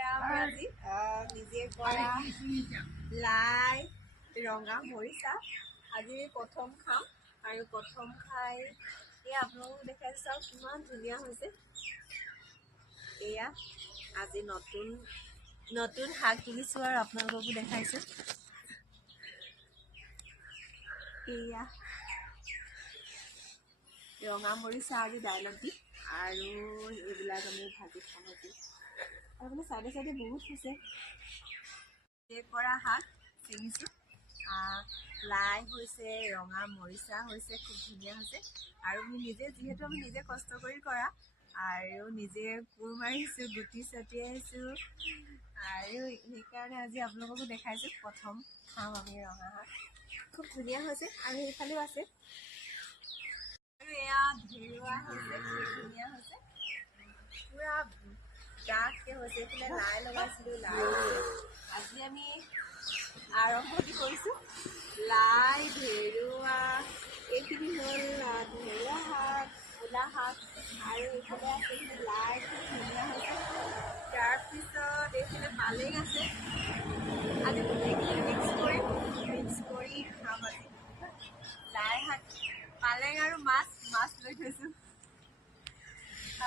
এয়া মই আজি নিজে কৰা লাই ৰঙা মৰিচা আজি প্ৰথম খাম আৰু প্ৰথম খাই এয়া আপোনালোকক দেখাই চাওক কিমান ধুনীয়া হৈছে। এয়া আজি নতুন শাক তুলিছোঁ আৰু আপোনালোককো দেখাইছোঁ। এয়া ৰঙা মৰিচা আজি দাইলত দি আৰু এইবিলাক আমি ভাজি খাম আজি। আৰু মানে চাইডে চাইডে বহুত হৈছে। কৰা শাক ছিঙিছোঁ, লাই হৈছে, ৰঙা মৰিচা হৈছে, খুব ধুনীয়া হৈছে। আৰু যিহেতু আমি নিজে কষ্ট কৰি কৰা আৰু নিজে কোৰ মাৰিছোঁ, গুটি ছটিয়াইছোঁ আৰু সেইকাৰণে আজি আপোনালোককো দেখাইছোঁ। প্ৰথম খাম আমি ৰঙা শাক, খুব ধুনীয়া হৈছে। আৰু সেইফালেও আছে আৰু এয়া ধেৰুৱা হৈছে, খুব ধুনীয়া হৈছে, পুৰা ডাঠকৈ হৈছে। এইফালে লাই লগাইছিলোঁ, লাই আজি আমি আৰম্ভণি কৰিছোঁ। লাই ধেৰুৱা এইখিনি হ'ল ধেৰুৱা শাক, মূলা শাক আৰু এইফালে আছে লাই, খুব ধুনীয়া হৈছে। তাৰপিছত এইফালে পালেং আছে। আজি গোটেইখিনি মিক্স কৰি খাম আজি। লাই শাক, পালেং আৰু মাছ লৈ থৈছোঁ।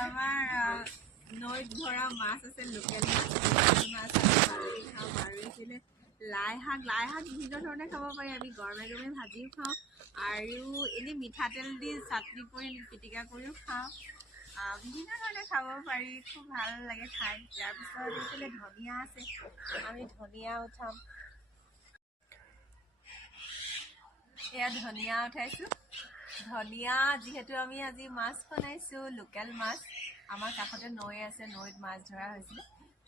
আমাৰ নৈত ধৰা মাছ আছে, লোকেল মাছ খাম। আৰু এইফালে লাই শাক বিভিন্ন ধৰণে খাব পাৰি। আমি গৰমে গৰমে ভাজিও খাওঁ আৰু এনেই মিঠাতেল দি চাটনি কৰি পিটিকা কৰিও খাওঁ। বিভিন্ন ধৰণে খাব পাৰি, খুব ভাল লাগে খাই। তাৰপিছত এইফালে ধনিয়া আছে, আমি ধনিয়া উঠাম। এয়া ধনিয়া উঠাইছোঁ। ধনিয়া যিহেতু আমি আজি মাছ বনাইছোঁ, লোকেল মাছ। আমাৰ কাষতে নৈ আছে, নৈত মাছ ধৰা হৈছিলে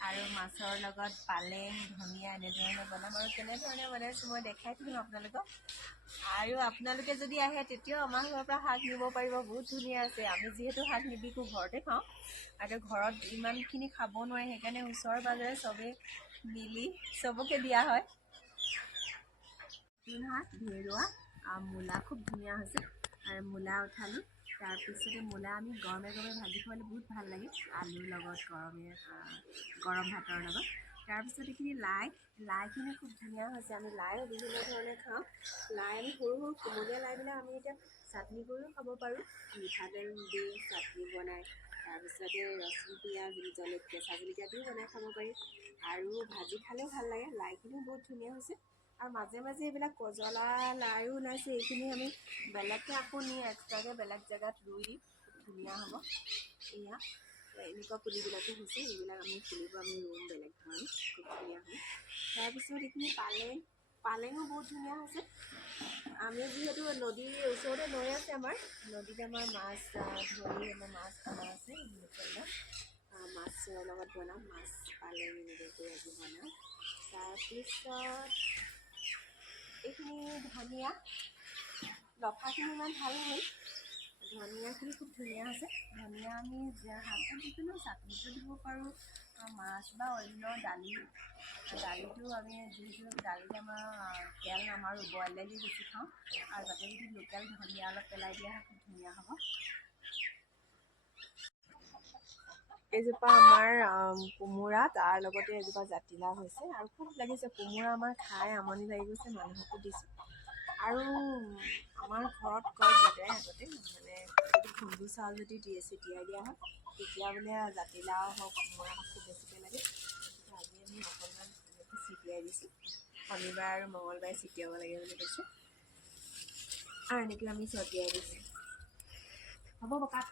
আৰু মাছৰ লগত পালেং ধনিয়া এনেধৰণে বনাম। আৰু কেনেধৰণে বনাইছোঁ মই দেখাই থাকিম আপোনালোকক। আৰু আপোনালোকে যদি আহে তেতিয়াও আমাৰ ঘৰৰ পৰা শাক নিব পাৰিব, বহুত ধুনীয়া আছে। আমি যিহেতু শাক নিবিকো, ঘৰতে খাওঁ আৰু ঘৰত ইমানখিনি খাব নোৱাৰে, সেইকাৰণে ওচৰে পাজৰে চবেই মিলি চবকে দিয়া হয়। শাক ধেৰুৱা মূলা খুব ধুনীয়া হৈছে আৰু মূলা উঠালোঁ। তাৰপিছতে মূলা আমি গৰমে ভাজি খুৱালে বহুত ভাল লাগে, আলুৰ লগত গৰম ভাতৰ লগত। তাৰপিছত এইখিনি লাইখিনি খুব ধুনীয়া হৈছে। আমি লাই বিভিন্ন ধৰণে খাওঁ। লাই আমি সৰু কোমলীয়া লাইবিলাক আমি এতিয়া চাটনি কৰিও খাব পাৰোঁ, মিঠাতেল দি চাটনি বনাই। তাৰপিছতে ৰচুন পিঁয়াজ কেঁচা জলকীয়া দিও বনাই খাব পাৰি আৰু ভাজি খালেও ভাল লাগে। লাইখিনিও বহুত ধুনীয়া হৈছে। আৰু মাজে এইবিলাক কজলা লাইও ওলাইছে, এইখিনি আমি বেলেগকৈ আকৌ নি এক্সট্ৰাকৈ বেলেগ জেগাত ৰুই দিম, খুব ধুনীয়া হ'ব। এয়া এনেকুৱা পুলিবিলাকো হৈছে, এইবিলাক আমি পুলিবোৰ ৰুম বেলেগ ধৰণে, খুব ধুনীয়া হয়। তাৰপিছত এইখিনি পালেঙো বহুত ধুনীয়া হৈছে। আমি যিহেতু নদীৰ ওচৰতে নৈ আছে, আমাৰ নদীত আমাৰ মাছ ধৰি মাছ খানা আছে, মাছৰ লগত বনাম, মাছ পালেং এনেকৈ কৰি আজি বনাম। তাৰপিছত এইখিনি ধনিয়া, লফাখিনি ইমান ভাল হ'ল, ধনিয়াখিনি খুব ধুনীয়া হৈছে। ধনিয়া আমি শাকত যিকোনো চাটনিটো দিব পাৰোঁ, মাছ বা অন্য দালিটো আমি যিহেতু দালিত আমাৰ তেল নামাৰোঁ, বইল দালি বেছি খাওঁ। আৰু তাতে যদি লোকেল ধনিয়া অলপ পেলাই দিয়া হয়, খুব ধুনীয়া হ'ব। এইজোপা আমাৰ কোমোৰা, তাৰ লগতে এজোপা জাতিলাও হৈছে আৰু খুব লাগিছে। কোমোৰা আমাৰ খাই আমনি লাগি গৈছে, মানুহকো দিছোঁ। আৰু আমাৰ ঘৰত কয় দেউতাই আগতে, মানে যদি খুন্দু চাউল যদি ছটিয়াই দিয়া হয়, তেতিয়া বোলে জাতিলাও হওক কোমোৰা হওক খুব বেছিকৈ লাগে। আজি আমি অকণমান ছটিয়াই দিছোঁ, শনিবাৰ আৰু মঙলবাৰে ছটিয়াব লাগে বুলি কৈছে। আৰু এনেকৈ আমি ছটিয়াই দিছোঁ। হ'ব কাট।